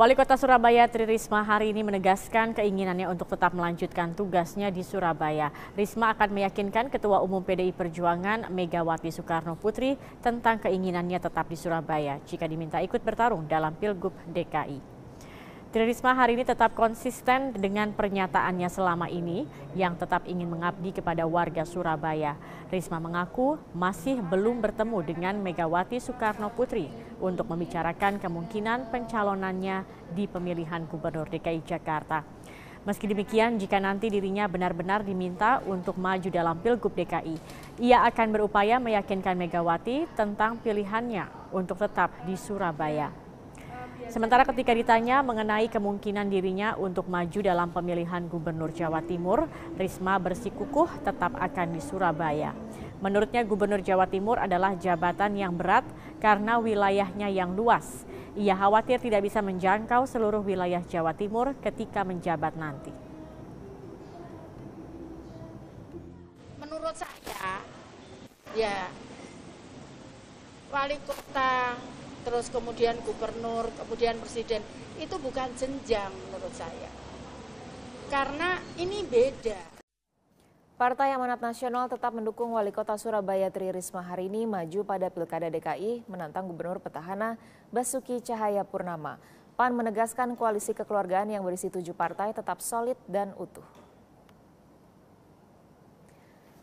Wali Kota Surabaya Tri Risma hari ini menegaskan keinginannya untuk tetap melanjutkan tugasnya di Surabaya. Risma akan meyakinkan Ketua Umum PDI Perjuangan Megawati Soekarno Putri tentang keinginannya tetap di Surabaya jika diminta ikut bertarung dalam Pilgub DKI. Tri Risma hari ini tetap konsisten dengan pernyataannya selama ini yang tetap ingin mengabdi kepada warga Surabaya. Risma mengaku masih belum bertemu dengan Megawati Soekarno Putri untuk membicarakan kemungkinan pencalonannya di pemilihan Gubernur DKI Jakarta. Meski demikian, jika nanti dirinya benar-benar diminta untuk maju dalam Pilgub DKI, ia akan berupaya meyakinkan Megawati tentang pilihannya untuk tetap di Surabaya. Sementara ketika ditanya mengenai kemungkinan dirinya untuk maju dalam pemilihan Gubernur Jawa Timur, Risma bersikukuh tetap akan di Surabaya. Menurutnya Gubernur Jawa Timur adalah jabatan yang berat karena wilayahnya yang luas. Ia khawatir tidak bisa menjangkau seluruh wilayah Jawa Timur ketika menjabat nanti. Menurut saya, ya wali kota, terus kemudian gubernur, kemudian presiden, itu bukan jenjang menurut saya. Karena ini beda. Partai Amanat Nasional tetap mendukung Wali Kota Surabaya Tri Risma hari ini maju pada Pilkada DKI menantang Gubernur petahana Basuki Cahayapurnama. PAN menegaskan koalisi kekeluargaan yang berisi 7 partai tetap solid dan utuh.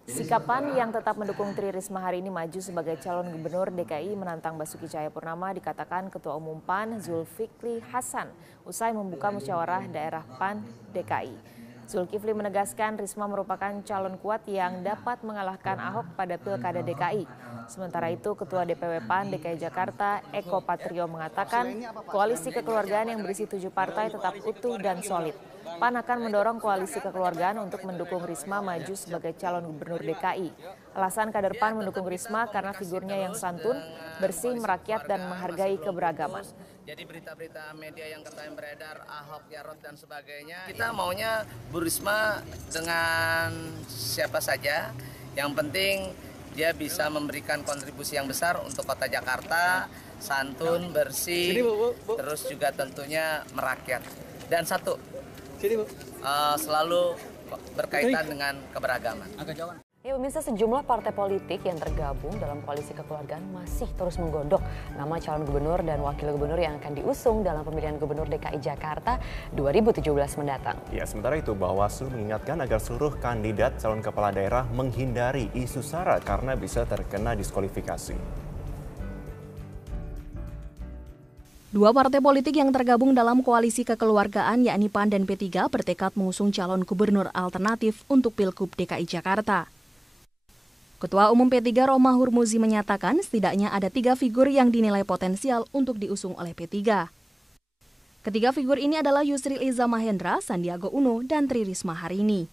Sikap PAN yang tetap mendukung Tri Risma hari ini maju sebagai calon gubernur DKI menantang Basuki Cahayapurnama dikatakan Ketua Umum PAN Zulkifli Hasan usai membuka musyawarah daerah PAN DKI. Zulkifli menegaskan Risma merupakan calon kuat yang dapat mengalahkan Ahok pada Pilkada DKI. Sementara itu Ketua DPW PAN DKI Jakarta Eko Patrio mengatakan koalisi kekeluargaan yang berisi 7 partai tetap utuh dan solid. PAN akan mendorong koalisi kekeluargaan untuk mendukung Risma maju sebagai calon gubernur DKI. Alasan kader PAN mendukung Risma karena figurnya yang santun, bersih, merakyat, dan menghargai keberagaman. Jadi berita-berita media yang katanya beredar, Ahok, Jarot, dan sebagainya, kita maunya Bu Risma dengan siapa saja. Yang penting dia bisa memberikan kontribusi yang besar untuk kota Jakarta, santun, bersih, terus juga tentunya merakyat. Dan satu, selalu berkaitan dengan keberagaman. Ya pemirsa, sejumlah partai politik yang tergabung dalam koalisi kekeluargaan masih terus menggodok nama calon gubernur dan wakil gubernur yang akan diusung dalam pemilihan gubernur DKI Jakarta 2017 mendatang. Ya, sementara itu Bawaslu mengingatkan agar seluruh kandidat calon kepala daerah menghindari isu sara karena bisa terkena diskualifikasi. Dua partai politik yang tergabung dalam koalisi kekeluargaan yakni PAN dan P3 bertekad mengusung calon gubernur alternatif untuk Pilgub DKI Jakarta. Ketua Umum P3 Romah Hurmuzi menyatakan setidaknya ada 3 figur yang dinilai potensial untuk diusung oleh P3. Ketiga figur ini adalah Yusril Iza Mahendra, Sandiaga Uno, dan Tri Risma hari ini.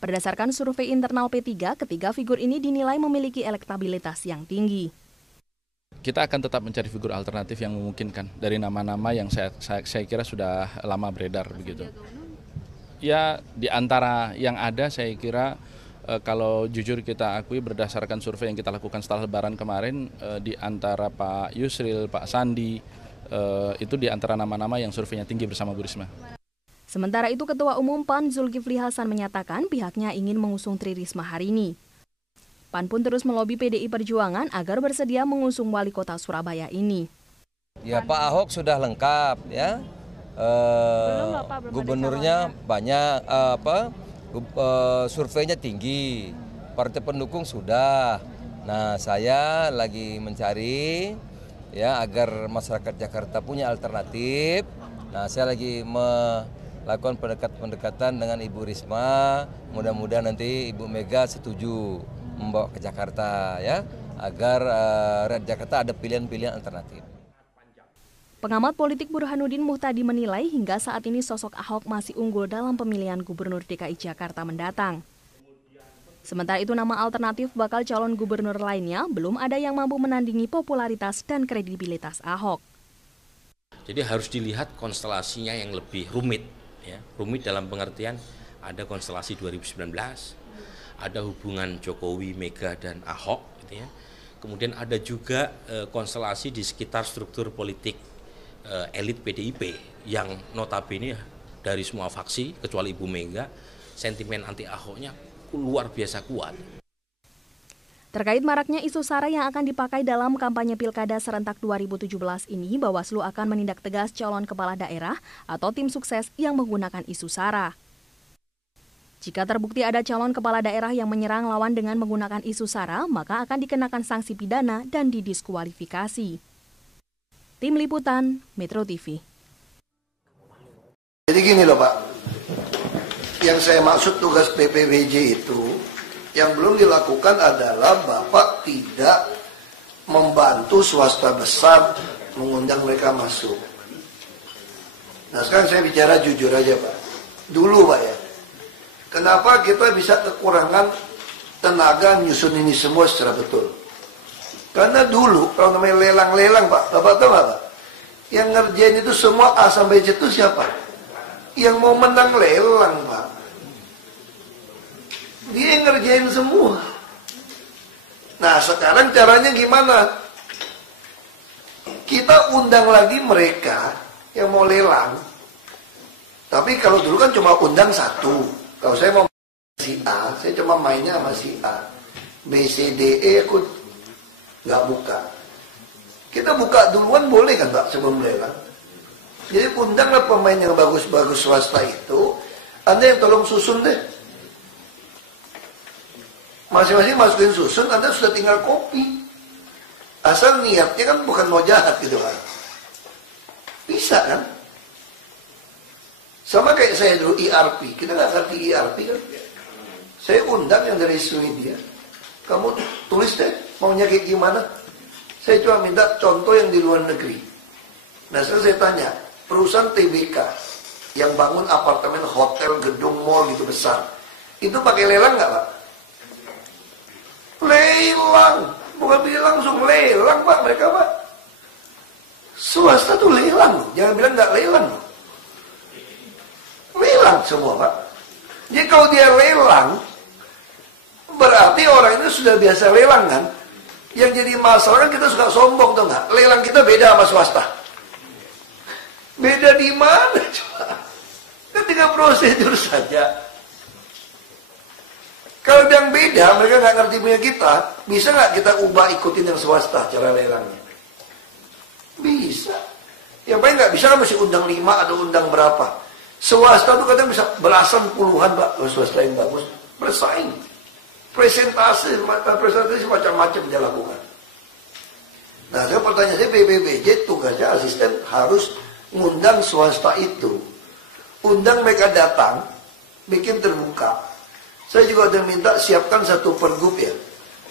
Berdasarkan survei internal P3, ketiga figur ini dinilai memiliki elektabilitas yang tinggi. Kita akan tetap mencari figur alternatif yang memungkinkan dari nama-nama yang saya kira sudah lama beredar begitu. Ya, di antara yang ada saya kira kalau jujur kita akui berdasarkan survei yang kita lakukan setelah Lebaran kemarin, di antara Pak Yusril, Pak Sandi, itu di antara nama-nama yang surveinya tinggi bersama Bu Risma. Sementara itu Ketua Umum PAN Zulkifli Hasan menyatakan pihaknya ingin mengusung Tri Risma hari ini. PAN pun terus melobi PDI Perjuangan agar bersedia mengusung wali kota Surabaya ini. Ya Pak Ahok sudah lengkap ya, gubernurnya banyak, surveinya tinggi, partai pendukung sudah. Nah saya lagi mencari ya agar masyarakat Jakarta punya alternatif. Nah saya lagi melakukan pendekatan dengan Ibu Risma, mudah-mudahan nanti Ibu Mega setuju membawa ke Jakarta ya, agar rakyat Jakarta ada pilihan-pilihan alternatif. Pengamat politik Burhanuddin Muhtadi menilai hingga saat ini sosok Ahok masih unggul dalam pemilihan gubernur DKI Jakarta mendatang. Sementara itu nama alternatif bakal calon gubernur lainnya belum ada yang mampu menandingi popularitas dan kredibilitas Ahok. Jadi harus dilihat konstelasinya yang lebih rumit, ya. Rumit dalam pengertian ada konstelasi 2019, ada hubungan Jokowi, Mega, dan Ahok, gitu ya. Kemudian ada juga konstelasi di sekitar struktur politik elit PDIP yang notabene dari semua faksi kecuali Ibu Mega, sentimen anti Ahoknya luar biasa kuat. Terkait maraknya isu SARA yang akan dipakai dalam kampanye Pilkada serentak 2017 ini, Bawaslu akan menindak tegas calon kepala daerah atau tim sukses yang menggunakan isu SARA. Jika terbukti ada calon kepala daerah yang menyerang lawan dengan menggunakan isu SARA, maka akan dikenakan sanksi pidana dan didiskualifikasi. Tim Liputan, Metro TV. Jadi gini loh Pak, yang saya maksud tugas PPWJ itu, yang belum dilakukan adalah Bapak tidak membantu swasta besar mengundang mereka masuk. Nah sekarang saya bicara jujur aja Pak. Dulu Pak ya, kenapa kita bisa kekurangan tenaga nyusun ini semua secara betul? Karena dulu kalau namanya lelang-lelang Pak, Bapak tahu nggak Pak? Yang ngerjain itu semua A sampai Z itu siapa? Yang mau menang lelang Pak. Dia yang ngerjain semua. Nah sekarang caranya gimana? Kita undang lagi mereka yang mau lelang. Tapi kalau dulu kan cuma undang satu. Kalau saya mau si A, saya cuma mainnya sama si A. B, C, D, E aku nggak buka. Kita buka duluan boleh kan Pak sebelum lelang? Jadi undanglah pemain yang bagus-bagus swasta itu. Anda yang tolong susun deh. Masing-masing masukin susun, Anda sudah tinggal copy. Asal niatnya kan bukan mau jahat gitu kan. Bisa kan? Sama kayak saya dulu ERP. Kita nggak ngerti ERP kan? Saya undang yang dari Swedia. Kamu tulis deh, maunya kayak gimana? Saya cuma minta contoh yang di luar negeri. Nah sekarang saya tanya, perusahaan TBK yang bangun apartemen, hotel, gedung, mall gitu besar, itu pakai lelang nggak Pak? Lelang, bukan pilih langsung, lelang Pak mereka Pak. Swasta tuh lelang loh, jangan bilang nggak lelang loh. Lelang semua Pak. Jadi kalau dia lelang, berarti orang itu sudah biasa lelang kan. Yang jadi masalah kan kita suka sombong tuh nggak? Lelang kita beda sama swasta. Beda di mana coba? Kan tinggal prosedur saja. Kalau yang beda, mereka nggak ngerti punya kita, bisa nggak kita ubah ikutin yang swasta cara lelangnya? Bisa. Yang paling nggak bisa mesti undang 5 atau undang berapa. Swasta tuh kadang bisa belasan puluhan Pak, kalau swasta yang bagus bersaing. Presentasi macam-macam dia lakukan. Nah, saya pertanyaan saya PBBJ tugasnya asisten harus ngundang swasta itu. Undang mereka datang, bikin terbuka. Saya juga udah minta siapkan satu pergub ya.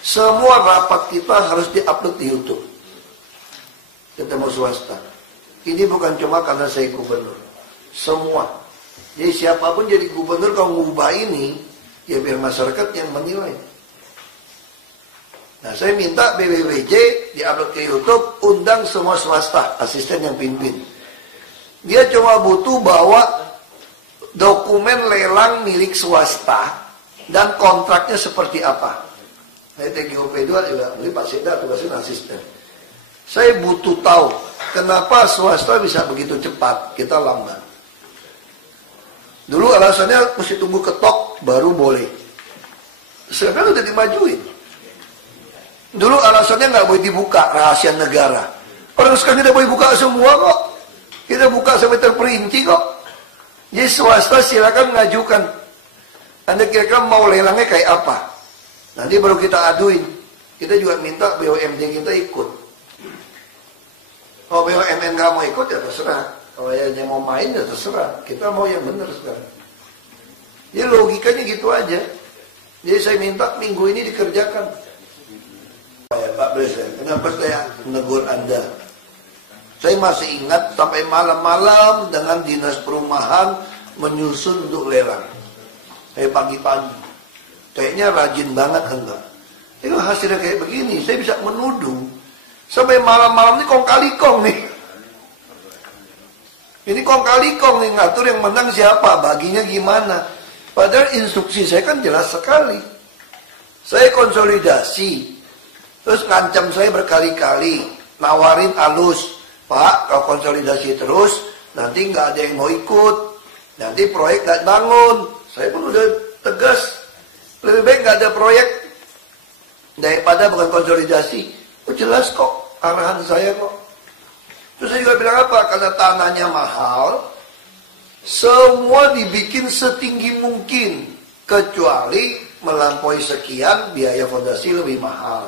Semua rapat kita harus diupload di YouTube. Ketemu swasta. Ini bukan cuma karena saya gubernur. Semua. Jadi siapapun jadi gubernur kalau ngubah ini, ya biar masyarakat yang menilai. Nah saya minta BBWJ diupload ke YouTube, undang semua swasta, asisten yang pimpin. Dia cuma butuh bawa dokumen lelang milik swasta dan kontraknya seperti apa. Saya TGOP2 juga, ini Pak Seda tugasnya asisten. Saya butuh tahu kenapa swasta bisa begitu cepat, kita lambat. Dulu alasannya mesti tunggu ketok baru boleh. Sekarang udah dimajuin. Dulu alasannya nggak boleh dibuka, rahasia negara. Orang sekarang kita boleh buka semua kok. Kita buka sampai terperinci kok. Jadi swasta silakan ngajukan. Anda kira-kira mau lelangnya kayak apa? Nanti baru kita aduin. Kita juga minta BUMD kita ikut. Kalau BUMN nggak mau ikut ya terserah. Kalau yang mau main ya terserah. Kita mau yang benar sekarang. Jadi logikanya gitu aja. Jadi saya minta minggu ini dikerjakan. Pak Presiden, kenapa saya menegur Anda? Saya masih ingat sampai malam-malam dengan dinas perumahan menyusun untuk lelang. Saya pagi-pagi. Kayaknya rajin banget kan Pak. Itu hasilnya kayak begini, saya bisa menuduh. Sampai malam-malam ini kong-kali-kong nih. Ini kong-kali-kong nih, ngatur yang menang siapa, baginya gimana. Padahal instruksi saya kan jelas sekali. Saya konsolidasi. Terus ngancam saya berkali-kali. Nawarin alus. Pak, kalau konsolidasi terus, nanti nggak ada yang mau ikut, nanti proyek nggak bangun. Saya pun udah tegas, lebih baik nggak ada proyek daripada bukan konsolidasi. Oh, jelas kok arahan saya kok. Terus saya juga bilang apa? Karena tanahnya mahal, semua dibikin setinggi mungkin, kecuali melampaui sekian, biaya fondasi lebih mahal.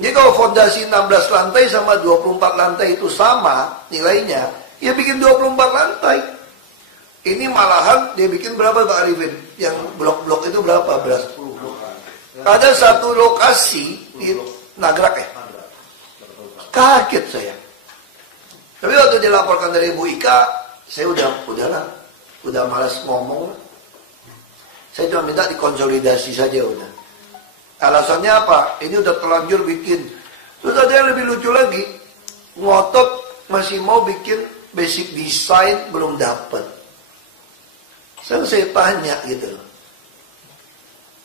Jadi kalau fondasi 16 lantai sama 24 lantai itu sama nilainya, ya bikin 24 lantai. Ini malahan dia bikin berapa Pak Arifin? Yang blok-blok itu berapa? Beras 10 blok. Ada satu lokasi di Nagrak ya. Kaget saya. Tapi waktu dilaporkan dari Bu Ika, saya udah malas ngomong. Saya cuma minta dikonsolidasi saja udah. Alasannya apa? Ini udah terlanjur bikin. Terus ada yang lebih lucu lagi, ngotot masih mau bikin basic design belum dapat. Saya tanya gitu.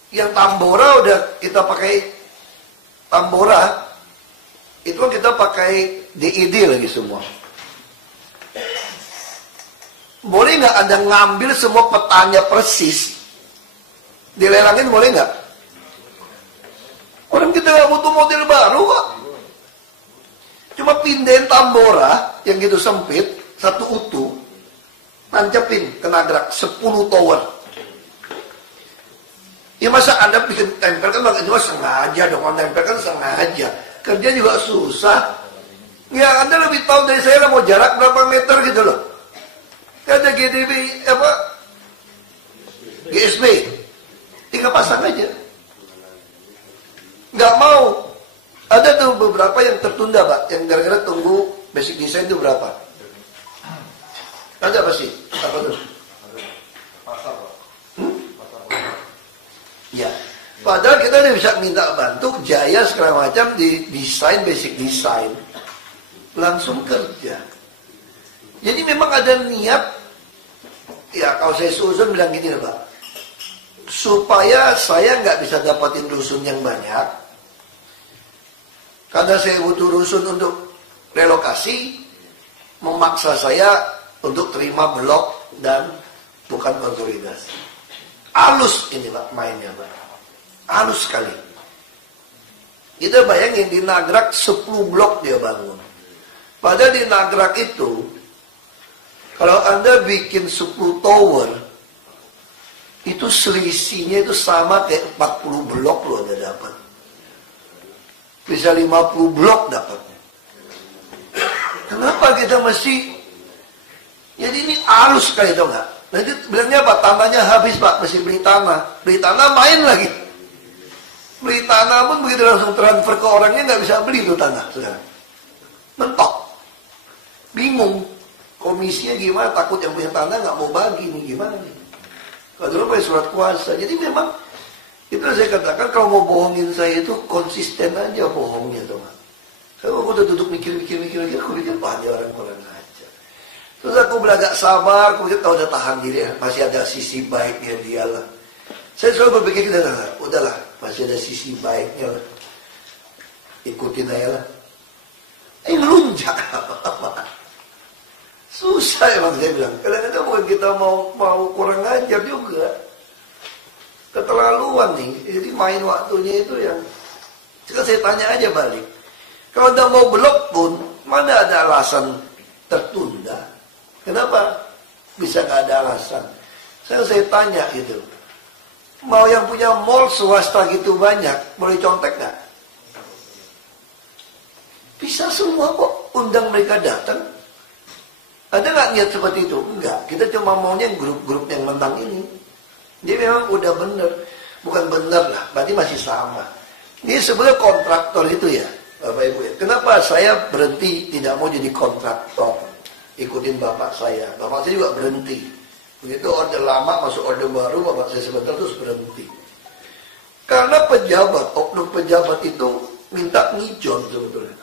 Yang Tambora udah kita pakai Tambora, itu kan kita pakai DID lagi semua. Boleh nggak Anda ngambil semua petanya persis, dilelangin boleh nggak? Orang kita nggak butuh model baru kok. Cuma pindahin Tambora yang gitu sempit, satu utuh, nancepin ke Nagrak 10 tower. Ya masa Anda bikin tempel kan cuma sengaja dong, tempel kan sengaja. Kerja juga susah. Ya Anda lebih tahu dari saya lah mau jarak berapa meter gitu loh. Ada GDB apa? GSB. Tinggal pasang aja. Nggak mau. Ada tuh beberapa yang tertunda Pak, yang gara-gara tunggu basic design itu berapa? Ada apa sih? Apa tuh? Ya. Padahal kita udah bisa minta bantu Jaya segala macam di desain basic design. Langsung kerja. Jadi memang ada niat, ya kalau saya susun bilang gini loh Pak, supaya saya nggak bisa dapatin rusun yang banyak, karena saya butuh rusun untuk relokasi, memaksa saya untuk terima blok dan bukan konsolidasi. Halus ini Pak mainnya Pak, halus sekali. Kita bayangin di Nagrak 10 blok dia bangun. Padahal di Nagrak itu, kalau Anda bikin 10 tower, itu selisihnya itu sama kayak 40 blok loh Anda dapat. Bisa 50 blok dapatnya. Kenapa kita mesti? Jadi ini halus sekali tau nggak? Nanti bilangnya apa? Tanahnya habis Pak, mesti beli tanah. Beli tanah main lagi. Beli tanah pun begitu langsung transfer ke orangnya nggak bisa beli tuh tanah sekarang. Mentok. Bingung. Komisinya gimana? Takut yang punya tanah nggak mau bagi nih gimana nih? Kalau dulu pakai surat kuasa. Jadi memang itu saya katakan kalau mau bohongin saya itu konsisten aja bohongnya tuh. Saya udah duduk mikir-mikir, aku pikir banyak orang-orang aja. Terus aku belagak sabar, aku pikir udah tahan diri, masih ada sisi baiknya dia lah. Saya selalu berpikir udahlah, masih ada sisi baiknya lah. Ikutin aja lah. Ngelunjak. Susah emang saya bilang. Kadang-kadang bukan kita mau kurang ajar juga. Keterlaluan nih. Jadi main waktunya itu yang. Sekarang saya tanya aja balik. Kalau Anda mau blok pun, mana ada alasan tertunda? Kenapa bisa nggak ada alasan? Saya tanya gitu. Mau yang punya mall swasta gitu banyak, boleh contek nggak? Bisa semua kok. Undang mereka datang. Ada nggak niat seperti itu? Enggak. Kita cuma maunya grup-grup yang menang ini. Dia memang udah bener. Bukan bener lah. Berarti masih sama. Ini sebenarnya kontraktor itu ya. Bapak Ibu ya. Kenapa saya berhenti tidak mau jadi kontraktor? Ikutin bapak saya. Bapak saya juga berhenti. Begitu orde lama masuk orde baru, bapak saya sebentar terus berhenti. Karena pejabat, oknum pejabat itu minta ngijon sebetulnya.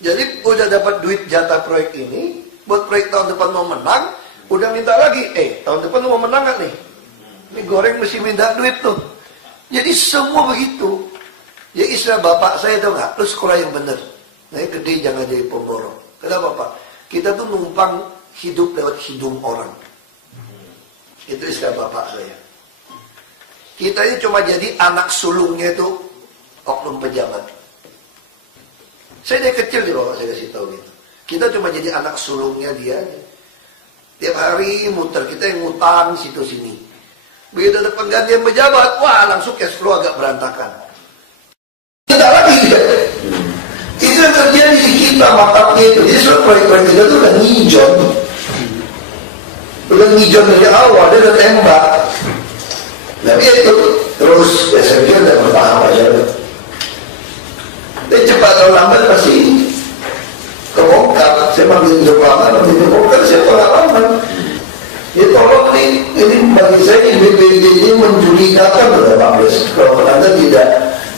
Jadi udah dapat duit jatah proyek ini, buat proyek tahun depan mau menang, udah minta lagi, tahun depan mau menang gak nih? Ini goreng mesti minta duit tuh. Jadi semua begitu. Ya istilah bapak saya tuh nggak, lu sekolah yang bener. Nah, gede jangan jadi pemborong. Kenapa Pak? Kita tuh numpang hidup lewat hidung orang. Itu istilah bapak saya. Kita ini cuma jadi anak sulungnya itu oknum pejabat. Saya dari kecil di bapak saya kasih tahu gitu. Kita cuma jadi anak sulungnya dia. Tiap hari muter, kita yang ngutang situ sini. Begitu ada penggantian pejabat, wah langsung cash flow agak berantakan. Kita lagi itu yang terjadi di kita makanya itu. Jadi soal proyek-proyek kita itu udah ngijon. Udah ngijon dari awal, dia udah tembak. Tapi itu terus SMK udah bertahap aja. Dia cepat atau lambat pasti kebongkar. Saya panggil kebongkar, saya pengalaman. Ya tolong nih, ini bagi saya ini BPJ ini menjulikakan pada Pak Pres. Kalau Anda tidak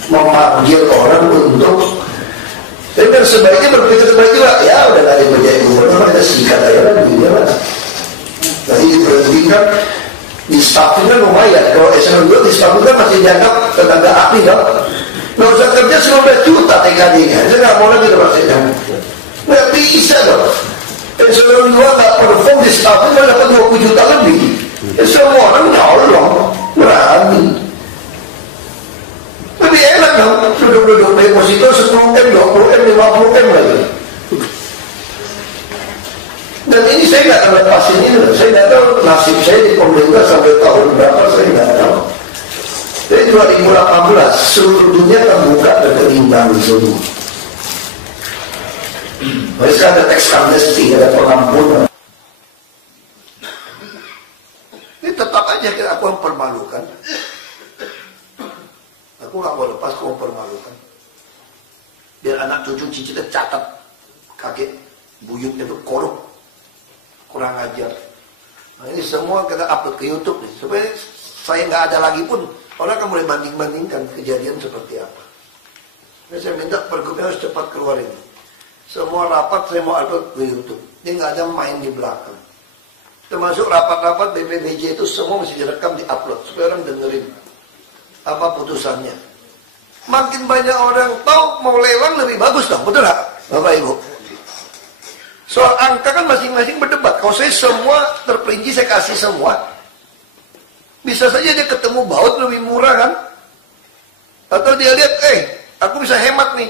memanggil orang untuk, tapi sebaiknya berpikir sebaik juga. Ya udah nggak dipercaya gubernur, kita sikat aja lah begini lah. Nanti diberhentikan, di staffing kan lumayan. Kalau eselon 2 di staffing kan masih dianggap tenaga ahli kan. Nggak usah kerja 19 juta TKD-nya. Saya nggak mau lagi maksudnya. Nggak bisa dong. Eselon 2 nggak perform di staffing kan dapat 20 juta lebih. Ya semua orang nyolong, berani. Lebih enak dong, duduk-duduk deposito 10M, 20M, 50M lagi. Dan ini saya nggak akan lepasin ini, saya nggak tahu nasib saya di pemerintah sampai tahun berapa, saya nggak tahu. Jadi 2018, seluruh dunia terbuka dan berimbang semua. Mereka ada tax amnesty, ada pengampunan. Ini tetap aja aku mempermalukan. Aku nggak mau lepas, aku mempermalukan. Biar anak cucu cicitnya catat kakek buyutnya itu korup, kurang ajar. Nah, ini semua kita upload ke YouTube nih, supaya saya nggak ada lagi pun orang akan mulai banding-bandingkan kejadian seperti apa. Nah, saya minta pergubnya harus cepat keluar ini. Semua rapat saya mau upload ke YouTube. Ini nggak ada main di belakang. Termasuk rapat-rapat BPBJ itu semua mesti direkam, di-upload supaya orang dengerin apa putusannya. Makin banyak orang tahu, mau lelang lebih bagus dong, betul nggak Bapak Ibu? Soal angka kan masing-masing berdebat. Kalau saya semua terperinci, saya kasih semua, bisa saja dia ketemu baut lebih murah kan? Atau dia lihat, aku bisa hemat nih.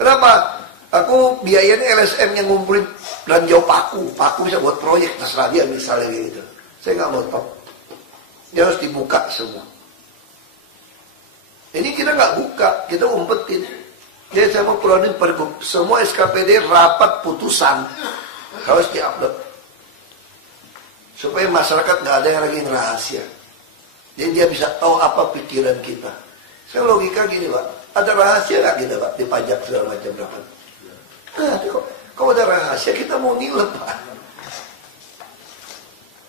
Kenapa? Aku biayanya LSM yang ngumpulin belanja paku bisa buat proyek, terserah dia misalnya gitu. Saya nggak mau tahu. Dia harus dibuka semua. Ini kita nggak buka, kita umpetin. Jadi saya mau keluarin pergub, semua SKPD rapat putusan harus diupload, supaya masyarakat nggak ada yang lagi rahasia. Jadi dia bisa tahu apa pikiran kita. Saya logika gini Pak, ada rahasia nggak kita Pak di pajak segala macam berapa? Nah, kalau ada rahasia kita mau nilai Pak.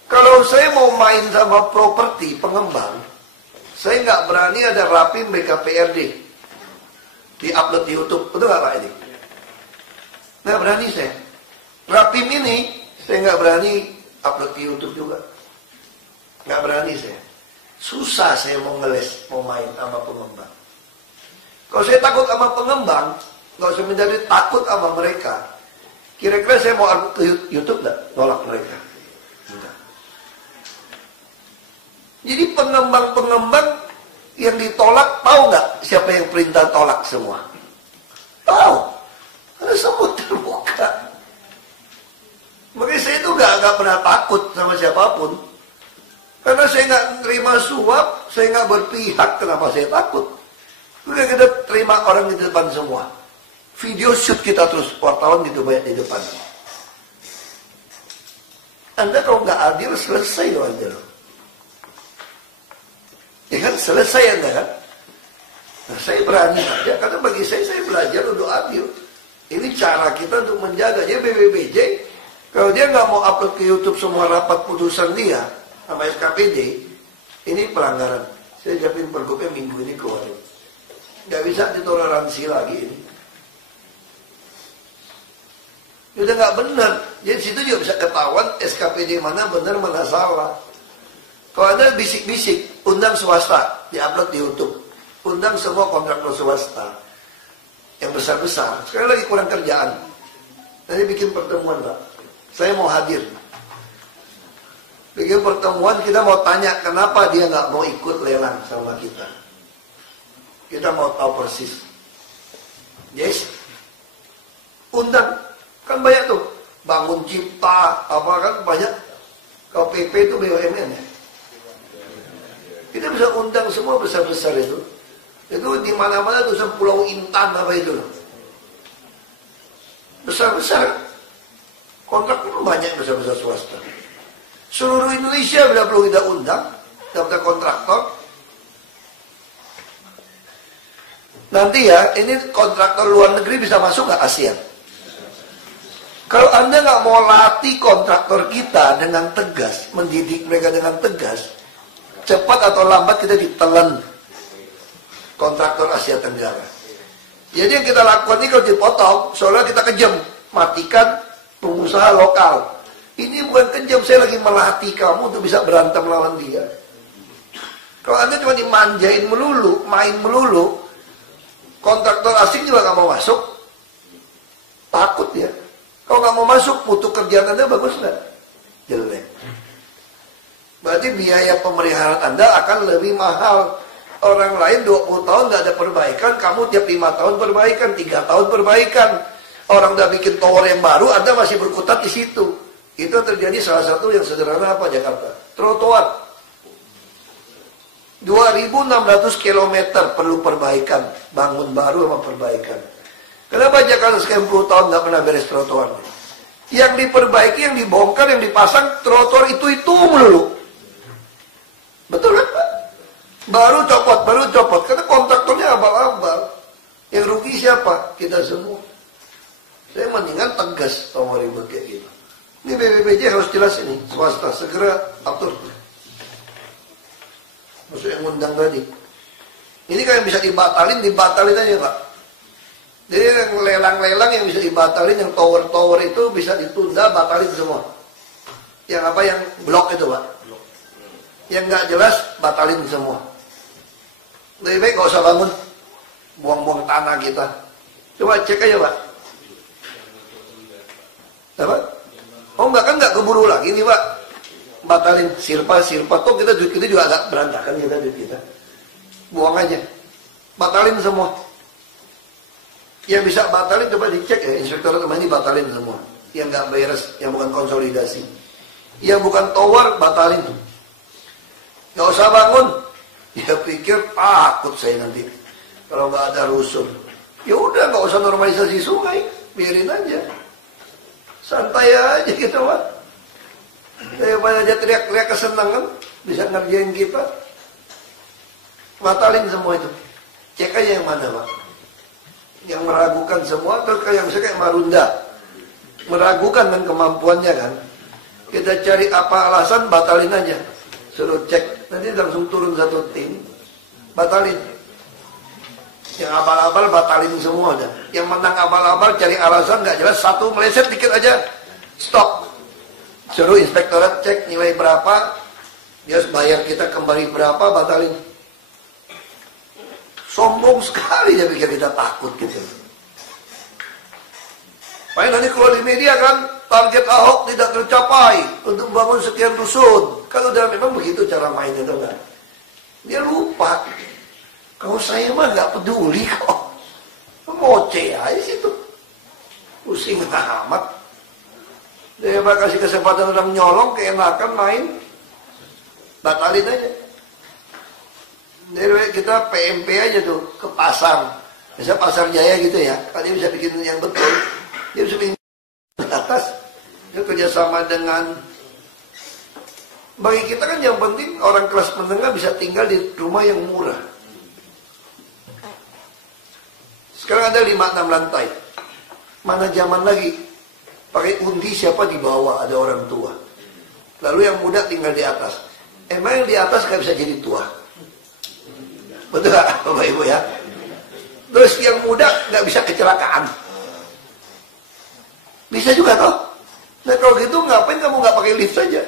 Kalau saya mau main sama properti pengembang, saya nggak berani ada rapim BKPRD di-upload di YouTube, betul nggak Pak ini? Nggak berani saya. Rapim ini saya nggak berani upload di YouTube juga, nggak berani saya. Susah saya mau ngeles, mau main sama pengembang. Kalau saya takut sama pengembang, nggak usah menjadi takut sama mereka. Kira-kira saya mau upload ke YouTube nggak? Nolak mereka. Enggak. Jadi pengembang-pengembang yang ditolak, tahu nggak siapa yang perintah tolak semua? Tahu. Karena semua terbuka. Makanya saya itu nggak pernah takut sama siapapun. Karena saya nggak terima suap, saya nggak berpihak. Kenapa saya takut? Udah kita terima orang di depan semua. Video shoot kita terus, wartawan gitu banyak di depan. Anda kalau nggak adil, selesai loh Anda loh. Ya kan, selesai Anda kan? Nah, saya berani saja, karena bagi saya belajar untuk adil. Ini cara kita untuk menjaga. Jadi BPBJ, kalau dia nggak mau upload ke YouTube semua rapat putusan dia, sama SKPD, ini pelanggaran. Saya siapin pergubnya minggu ini keluarin. Nggak bisa ditoleransi lagi ini. Udah nggak benar. Jadi situ juga bisa ketahuan SKPD mana benar mana salah. Kalau Anda bisik-bisik, undang swasta, diupload di YouTube. Undang semua kontraktor swasta. yang besar-besar. Sekali lagi kurang kerjaan. Nanti bikin pertemuan, Pak. Saya mau hadir. Bikin pertemuan, kita mau tanya kenapa dia nggak mau ikut lelang sama kita. Kita mau tahu persis. Yes. Undang. Kan banyak tuh. Bangun Cipta, apa kan banyak. Kalau PP itu BUMN ya. Kita bisa undang semua besar-besar itu. Itu di mana-mana tuh Pulau Intan apa itu. Besar-besar. Kontrak itu banyak besar-besar swasta. Seluruh Indonesia bila perlu kita undang, daftar kontraktor. Nanti ya, ini kontraktor luar negeri bisa masuk nggak ASEAN? Kalau Anda nggak mau latih kontraktor kita dengan tegas, mendidik mereka dengan tegas, cepat atau lambat kita ditelan kontraktor Asia Tenggara. Jadi yang kita lakukan ini kalau dipotong, soalnya kita kejam, matikan pengusaha lokal. Ini bukan kejam, saya lagi melatih kamu untuk bisa berantem lawan dia. Kalau Anda cuma dimanjain melulu, main melulu, kontraktor asing juga nggak mau masuk. Takut ya. Kalau nggak mau masuk, mutu kerjaan Anda bagus nggak? Jelek. Berarti biaya pemeliharaan Anda akan lebih mahal. Orang lain 20 tahun nggak ada perbaikan, kamu tiap 5 tahun perbaikan, 3 tahun perbaikan. Orang udah bikin tower yang baru, Anda masih berkutat di situ. Itu terjadi salah satu yang sederhana apa Jakarta? Trotoar. 2.600 km perlu perbaikan, bangun baru sama perbaikan. Kenapa Jakarta sekian puluh tahun nggak pernah beres trotoar? Yang diperbaiki, yang dibongkar, yang dipasang trotoar itu melulu. Betul kan Pak? Baru copot. Karena kontraktornya abal-abal. Yang rugi siapa? Kita semua. Saya mendingan tegas sama ribet kayak gitu. Ini BPPJ harus jelas ini. Swasta segera atur. Maksud yang undang tadi. Ini kan yang bisa dibatalin aja Pak. Jadi yang lelang-lelang yang bisa dibatalin, yang tower-tower itu bisa ditunda, batalin semua. Yang apa yang blok itu Pak. Yang nggak jelas, batalin semua. Lebih baik nggak usah bangun. Buang-buang tanah kita. Coba cek aja Pak. Apa? Oh enggak, kan nggak keburu lagi nih Pak. Batalin sirpa. Toh kita duit kita juga agak berantakan kita duit kita. Buang aja. Batalin semua. Yang bisa batalin coba dicek ya. Inspektorat ini batalin semua. Yang nggak beres, yang bukan konsolidasi. Yang bukan tower, batalin. Nggak usah bangun. Ya pikir takut saya nanti kalau nggak ada rusun. Ya udah nggak usah normalisasi sungai, biarin aja. Santai aja kita Pak. Daripada dia teriak-teriak kesenangan, bisa ngerjain kita. Batalin semua itu. Cek aja yang mana Pak. Yang meragukan semua, atau yang misalnya kayak Marunda. Meragukan kan kemampuannya kan. Kita cari apa alasan, batalin aja. Suruh cek. Nanti langsung turun satu tim. Batalin. Yang abal-abal batalin semua dah. Yang menang abal-abal cari alasan nggak jelas, satu meleset dikit aja, stop. Suruh inspektorat cek nilai berapa, dia harus bayar kita kembali berapa, batalin. Sombong sekali dia pikir kita takut gitu. Paling nanti keluar di media kan, target Ahok tidak tercapai untuk membangun sekian rusun. Kalau udah memang begitu cara mainnya tuh kan. Dia lupa. Kalau saya mah nggak peduli kok. Ngoceh aja situ. Pusing amat. Dia bakal kasih kesempatan orang nyolong, keenakan main. Batalin aja. Jadi kita PMP aja tuh ke pasar. Misalnya Pasar Jaya gitu ya. Kan dia bisa bikin yang betul. Dia bisa bikin di atas. Dia kerjasama dengan. Bagi kita kan yang penting orang kelas menengah bisa tinggal di rumah yang murah. Sekarang ada 5-6 lantai. Mana zaman lagi pakai undi siapa di bawah, ada orang tua. Lalu yang muda tinggal di atas. Emang yang di atas gak bisa jadi tua? Betul gak Bapak Ibu ya? Terus yang muda gak bisa kecelakaan? Bisa juga toh? Nah kalau gitu ngapain kamu gak pakai lift saja?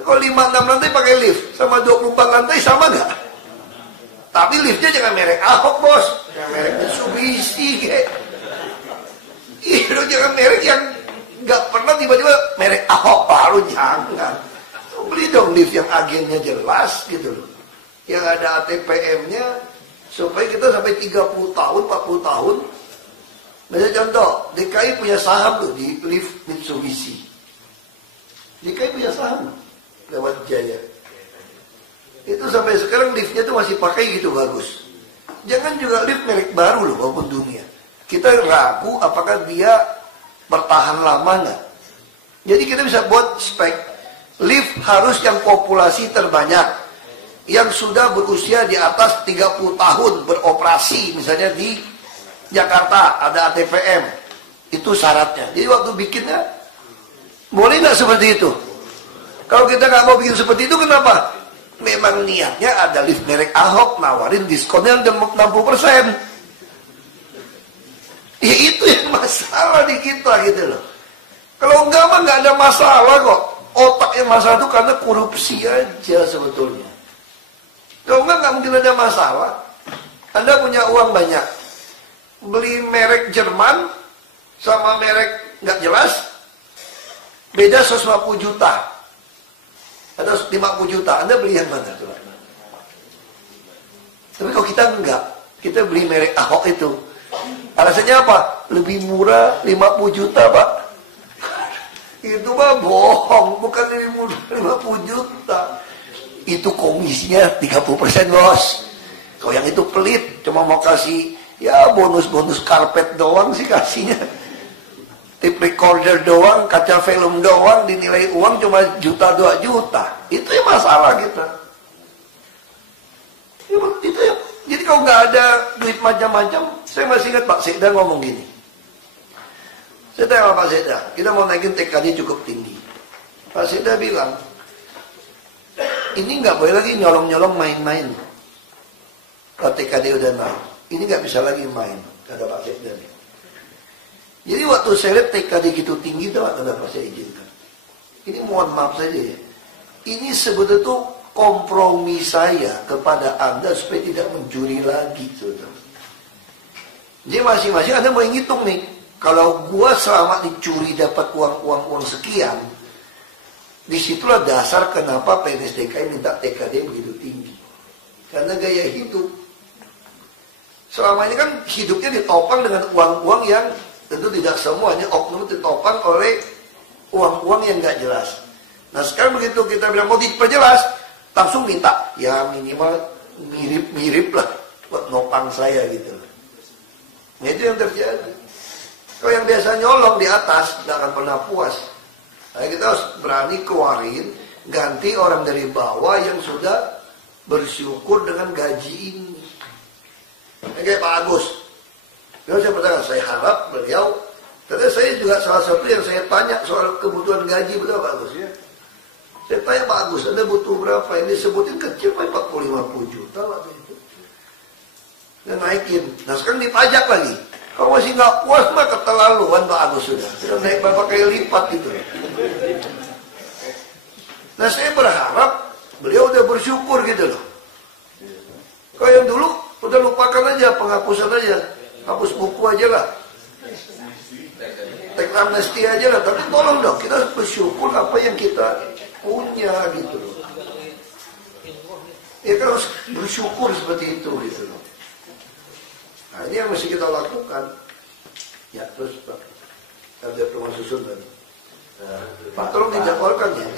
Kalau 5-6 lantai pakai lift sama 24 lantai sama gak? Tapi liftnya jangan merek Ahok, bos. Jangan merek Mitsubishi, kayak. Itu jangan merek yang nggak pernah tiba-tiba merek Ahok baru, jangan. Beli dong lift yang agennya jelas gitu loh. Yang ada ATPM-nya supaya kita sampai 30 tahun, 40 tahun. Misalnya contoh, DKI punya saham tuh di lift Mitsubishi. DKI punya saham lewat Jaya. Itu sampai sekarang liftnya tuh masih pakai gitu bagus. Jangan juga lift merek baru loh walaupun dunia. Kita ragu apakah dia bertahan lama nggak. Jadi kita bisa buat spek. Lift harus yang populasi terbanyak, yang sudah berusia di atas 30 tahun beroperasi, misalnya di Jakarta ada ATPM, itu syaratnya. Jadi waktu bikinnya, boleh nggak seperti itu? Kalau kita nggak mau bikin seperti itu, kenapa? Memang niatnya ada lift merek Ahok, nawarin diskonnya 60%. Ya itu yang masalah di kita gitu loh. Kalau enggak mah nggak ada masalah kok. Otak yang masalah itu karena korupsi aja sebetulnya. Kalau enggak mungkin ada masalah. Anda punya uang banyak, beli merek Jerman sama merek nggak jelas, beda 150 juta. Ada 50 juta, Anda beli yang mana? Tapi kalau kita enggak, kita beli merek Ahok itu. Alasannya apa? Lebih murah 50 juta, Pak. Itu mah bohong, bukan 50 juta. Itu komisinya 30%, bos. Kalau yang itu pelit, cuma mau kasih ya bonus-bonus karpet doang sih kasihnya. Tape recorder doang, kaca film doang, dinilai uang cuma 1-2 juta. Itu yang masalah kita. Itu ya. Jadi kalau nggak ada duit macam-macam, saya masih ingat Pak Sekda ngomong gini. Saya tanya Pak Sekda, kita mau naikin TKD cukup tinggi. Pak Sekda bilang, ini nggak boleh lagi nyolong-nyolong main-main. Kalau TKD udah naik, ini nggak bisa lagi main, kata Pak Sekda. Jadi waktu saya lihat TKD gitu tinggi, itu kenapa saya izinkan. Ini mohon maaf saja ya. Ini sebetulnya tuh kompromi saya kepada Anda supaya tidak mencuri lagi. Saudara. Jadi masing-masing Anda mau ngitung nih. Kalau gua selama dicuri dapat uang sekian, disitulah dasar kenapa PNS DKI minta TKD begitu tinggi. Karena gaya hidup. Selama ini kan hidupnya ditopang dengan uang-uang yang tentu tidak semuanya oknum ditopang oleh uang-uang yang nggak jelas. Nah sekarang begitu kita bilang mau diperjelas, langsung minta ya minimal mirip-mirip lah buat nopang saya gitu. Nah itu yang terjadi. Kalau yang biasa nyolong di atas nggak akan pernah puas. Nah, kita harus berani keluarin, ganti orang dari bawah yang sudah bersyukur dengan gaji ini. Kayak Pak Agus. Saya bertanya, saya harap beliau, ternyata saya juga salah satu yang saya tanya soal kebutuhan gaji beliau Pak Agus ya. Saya tanya Pak Agus, Anda butuh berapa? Ini disebutin kecil, 40-50 juta waktu itu. Dan naikin. Nah sekarang dipajak lagi. Kalau masih nggak puas mah keterlaluan Pak Agus sudah naik berapa kali lipat gitu. Nah saya berharap beliau udah bersyukur gitu loh. Kalau yang dulu udah lupakan aja, penghapusan aja. Hapus buku aja lah, teks amnesti aja lah. Tapi tolong dong, kita bersyukur apa yang kita punya gitu loh. Ya kan harus bersyukur seperti itu gitu loh. Nah ini yang mesti kita lakukan. Ya terus Pak, ada rumah susun tadi. Pak tolong dijadwalkan ya.